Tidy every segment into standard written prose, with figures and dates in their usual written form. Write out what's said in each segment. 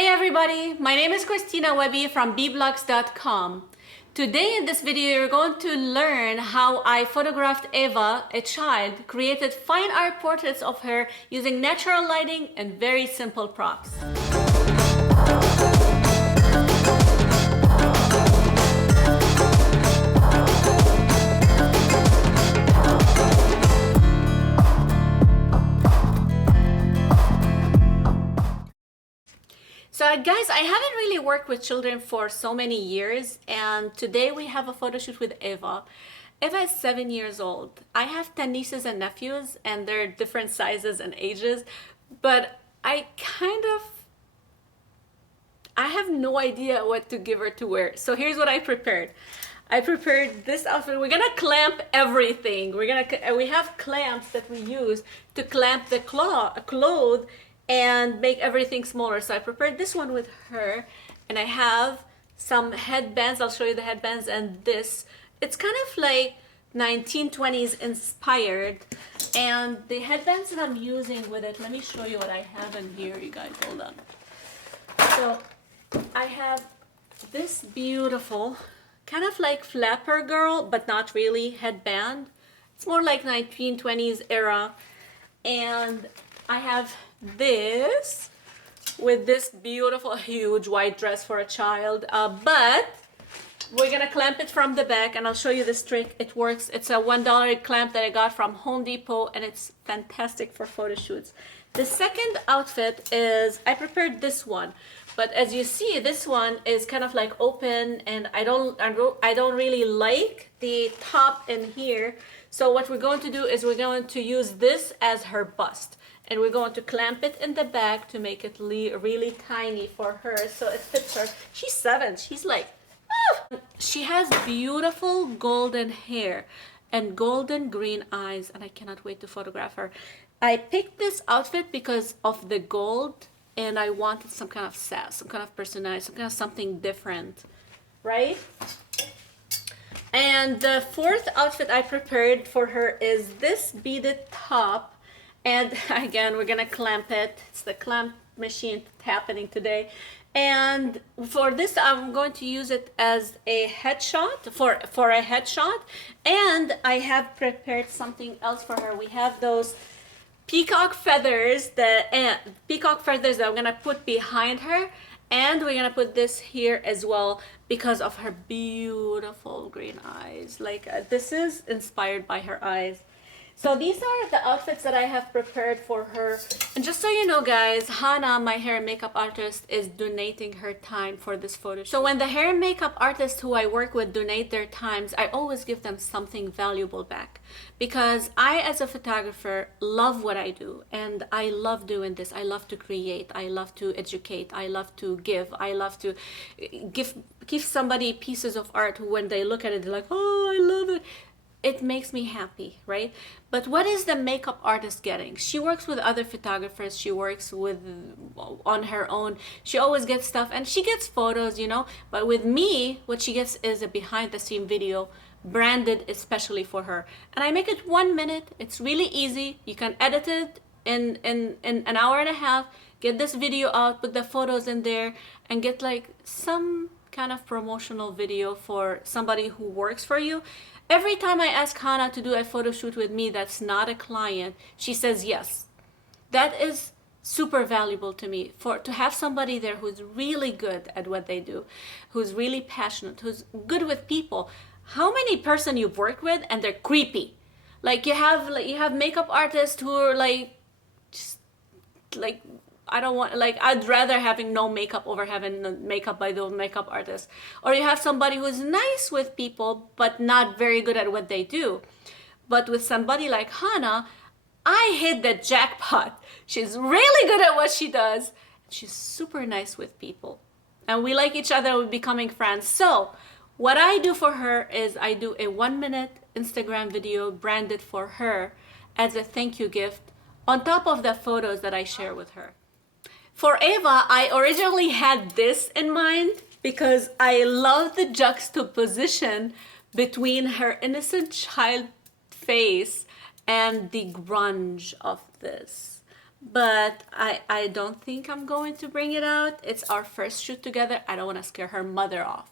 Hey everybody, my name is Christina Wehbe from bblogs.com. Today in this video you're going to learn how I photographed Eva, a child, created fine art portraits of her using natural lighting and very simple props. So guys, I haven't really worked with children for so many years, and today we have a photo shoot with Eva. Eva is 7 years old. I have 10 nieces and nephews, and they're different sizes and ages, but I have no idea what to give her to wear. So here's what I prepared. I prepared this outfit. We're gonna clamp everything. We have clamps that we use to clamp the clothes and make everything smaller. So I prepared this one with her, and I have some headbands. I'll show you the headbands, and this. It's kind of like 1920s inspired, and the headbands that I'm using with it, let me show you what I have in here, you guys, hold on. So I have this beautiful, kind of like flapper girl, but not really, headband. It's more like 1920s era, and I have this with this beautiful huge white dress for a child, but we're gonna clamp it from the back, and I'll show you this trick. It works. It's a $1 clamp that I got from Home Depot, and it's fantastic for photo shoots. The second outfit is, I prepared this one, but as you see, this one is kind of like open, and I don't really like the top in here. So what we're going to do is we're going to use this as her bust, and we're going to clamp it in the back to make it really tiny for her so it fits her. She's 7. She's like, ah! She has beautiful golden hair and golden green eyes, and I cannot wait to photograph her. I picked this outfit because of the gold, and I wanted some kind of sass, some kind of personality, some kind of something different, right? And the fourth outfit I prepared for her is this beaded top. And again, we're gonna clamp it. It's the clamp machine happening today. And for this, I'm going to use it as a headshot, for a headshot. And I have prepared something else for her. We have those peacock feathers that I'm gonna put behind her. And we're gonna put this here as well because of her beautiful green eyes. Like this is inspired by her eyes. So these are the outfits that I have prepared for her. And just so you know, guys, Hannah, my hair and makeup artist, is donating her time for this photo. So when the hair and makeup artists who I work with donate their times, I always give them something valuable back. Because I, as a photographer, love what I do. And I love doing this. I love to create. I love to educate. I love to give. I love to give somebody pieces of art who, when they look at it, they're like, oh, I love it. It makes me happy, right? But what is the makeup artist getting? She works with other photographers. She works with on her own. She always gets stuff, and she gets photos, you know. But with me, what she gets is a behind-the-scene video branded especially for her. And I make it 1 minute. It's really easy. You can edit it in an hour and a half. Get this video out, put the photos in there, and get like some kind of promotional video for somebody who works for you. Every time I ask Hannah to do a photo shoot with me that's not a client, she says yes. That is super valuable to me, to have somebody there who's really good at what they do, who's really passionate, who's good with people. How many person you've worked with and they're creepy? Like you have makeup artists who are like, just like, I don't want, like, I'd rather having no makeup over having makeup by the makeup artist. Or you have somebody who's nice with people, but not very good at what they do. But with somebody like Hannah, I hit the jackpot. She's really good at what she does. She's super nice with people. And we like each other, we're becoming friends. So what I do for her is I do a 1 minute Instagram video branded for her as a thank you gift on top of the photos that I share with her. For Eva, I originally had this in mind because I love the juxtaposition between her innocent child face and the grunge of this. but I don't think I'm going to bring it out. It's our first shoot together. I don't want to scare her mother off.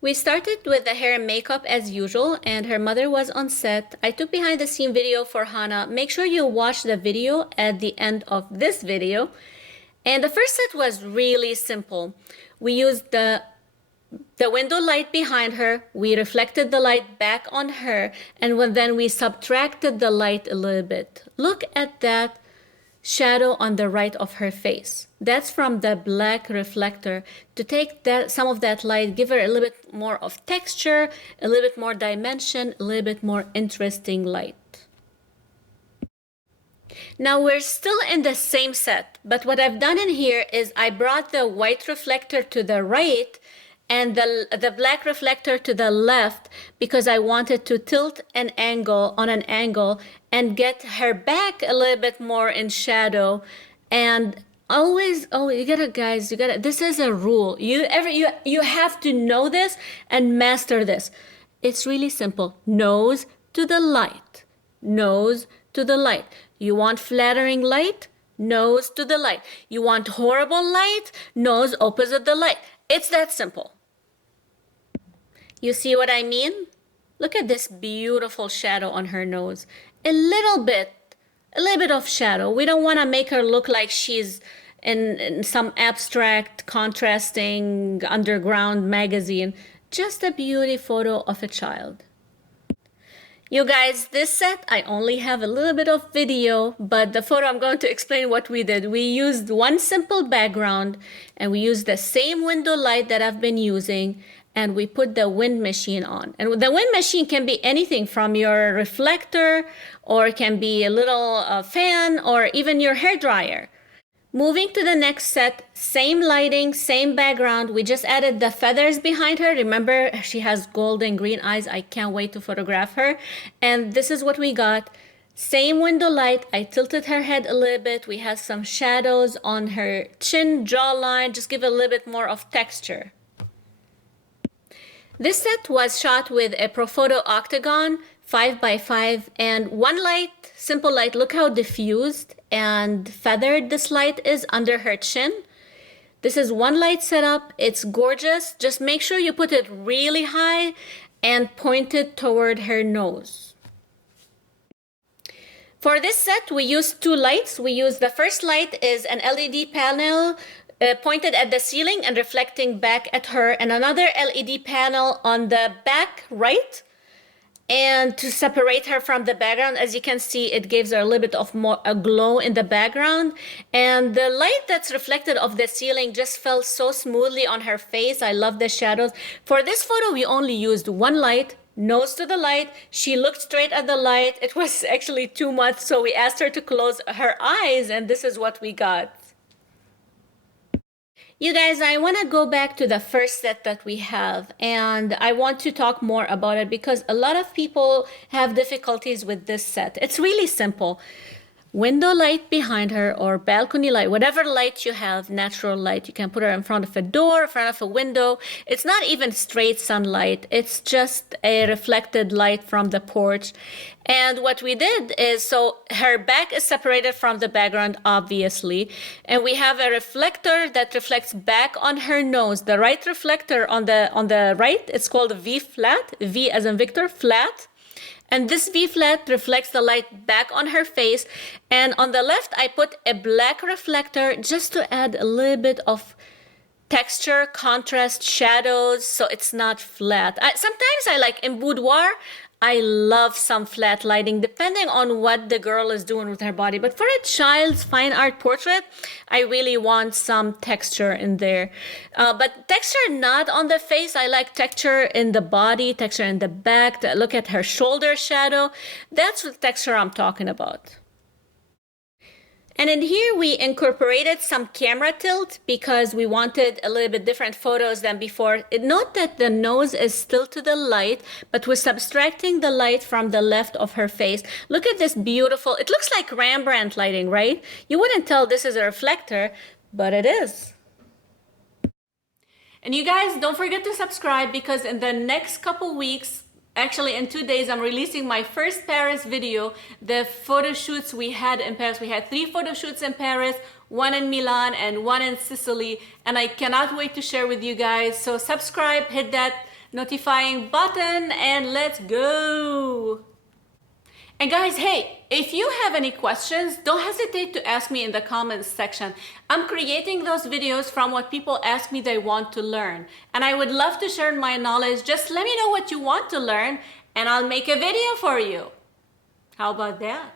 We started with the hair and makeup as usual, and her mother was on set. I took behind the scene video for Hannah. Make sure you watch the video at the end of this video. And the first set was really simple. We used the window light behind her, we reflected the light back on her, and then we subtracted the light a little bit. Look at that shadow on the right of her face. That's from the black reflector. To take that some of that light, give her a little bit more of texture, a little bit more dimension, a little bit more interesting light. Now we're still in the same set, but what I've done in here is I brought the white reflector to the right and the black reflector to the left because I wanted to tilt an angle on an angle and get her back a little bit more in shadow. And always, oh, you gotta, guys, you gotta, this is a rule. You have to know this and master this. It's really simple. Nose to the light. Nose to the light. You want flattering light? Nose to the light. You want horrible light? Nose opposite the light. It's that simple. You see what I mean? Look at this beautiful shadow on her nose. A little bit of shadow. We don't want to make her look like she's in some abstract, contrasting underground magazine. Just a beauty photo of a child. You guys, this set, I only have a little bit of video, but the photo, I'm going to explain what we did. We used one simple background, and we used the same window light that I've been using, and we put the wind machine on. And the wind machine can be anything from your reflector, or it can be a little fan, or even your hair dryer. Moving to the next set, same lighting, same background. We just added the feathers behind her. Remember, she has golden green eyes. I can't wait to photograph her. And this is what we got. Same window light. I tilted her head a little bit. We had some shadows on her chin, jawline. Just give a little bit more of texture. This set was shot with a Profoto octagon 5x5 and one light, simple light. Look how diffused and feathered this light is under her chin. This is one light setup. It's gorgeous. Just make sure you put it really high and point it toward her nose. For this set, we used two lights. The first light is an LED panel pointed at the ceiling and reflecting back at her, and another LED panel on the back right. And to separate her from the background, as you can see, it gives her a little bit of more a glow in the background. And the light that's reflected off the ceiling just fell so smoothly on her face. I love the shadows. For this photo, we only used one light, nose to the light. She looked straight at the light. It was actually too much, so we asked her to close her eyes, and this is what we got. You guys, I want to go back to the first set that we have, and I want to talk more about it because a lot of people have difficulties with this set. It's really simple. Window light behind her or balcony light, whatever light you have, natural light. You can put her in front of a door, in front of a window. It's not even straight sunlight. It's just a reflected light from the porch. And what we did is, so her back is separated from the background, obviously. And we have a reflector that reflects back on her nose. The right reflector on the right, it's called V flat, V as in Victor, flat. And this V flat reflects the light back on her face. And on the left, I put a black reflector just to add a little bit of texture, contrast, shadows, so it's not flat. Sometimes I like in boudoir, I love some flat lighting depending on what the girl is doing with her body. But for a child's fine art portrait, I really want some texture in there. But texture not on the face. I like texture in the body, texture in the back. Look at her shoulder shadow. That's the texture I'm talking about. And in here, we incorporated some camera tilt because we wanted a little bit different photos than before. Note that the nose is still to the light, but we're subtracting the light from the left of her face. Look at this beautiful, it looks like Rembrandt lighting, right? You wouldn't tell this is a reflector, but it is. And you guys, don't forget to subscribe because in the next couple weeks, actually in 2 days, I'm releasing my first Paris video. The photo shoots we had in Paris, we had 3 photo shoots in Paris, 1 in Milan and 1 in Sicily, and I cannot wait to share with you guys. So subscribe, hit that notifying button, and let's go. And guys, hey, if you have any questions, don't hesitate to ask me in the comments section. I'm creating those videos from what people ask me they want to learn. And I would love to share my knowledge. Just let me know what you want to learn and I'll make a video for you. How about that?